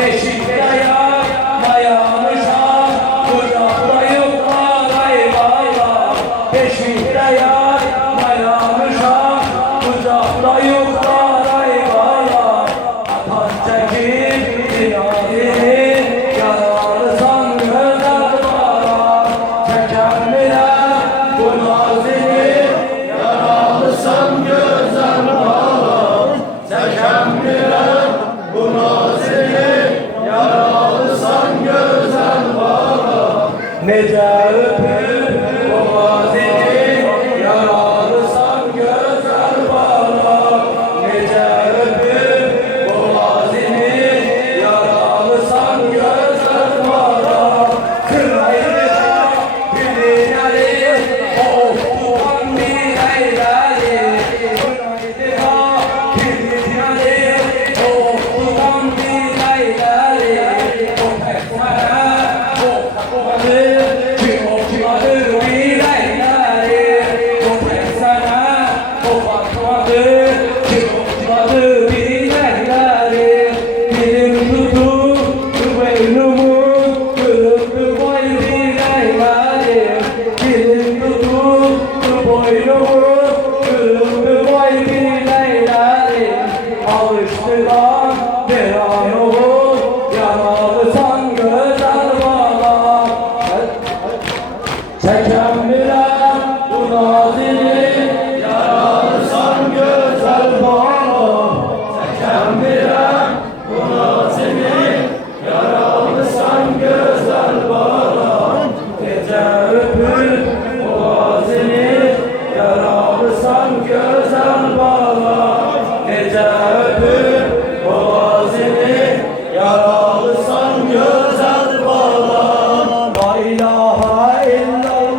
Beşiktaş'a dayanışan kucakta yoklar eyvallah. Beşiktaş'a dayanışan kucakta yoklar eyvallah. Atan çekip dinadini yararsan güzel bana. Çeken bilen bu nazini yararsan güzel bana. Çeken bilen bu nazini yararsan güzel bana. Nece öpüp bu nazini yararsan güzel bana. Nece öpüp bu nazini yararsan güzel bana. Kıraydı bilineli o tutan bir eyleli. Kıraydı bilineli o tutan bir eyleli. O tekmene o takmadı ki o kimadır bir eyleli. O teksene o bakmadı ki o kimadır bir eyleli. Dilim tutu beynumu kırıldı boy bir eyleli. Dilim tutu boynumu kırıldı boy bir eyleli. Alıştıran bir an olur yanarsan güzel bana. Çeken bilen bu nazini yararsan güzel bana. Çeken bilen bu nazini yararsan güzel bana. Gece öpüp bu nazini yararsan güzel bana. Gece öpüp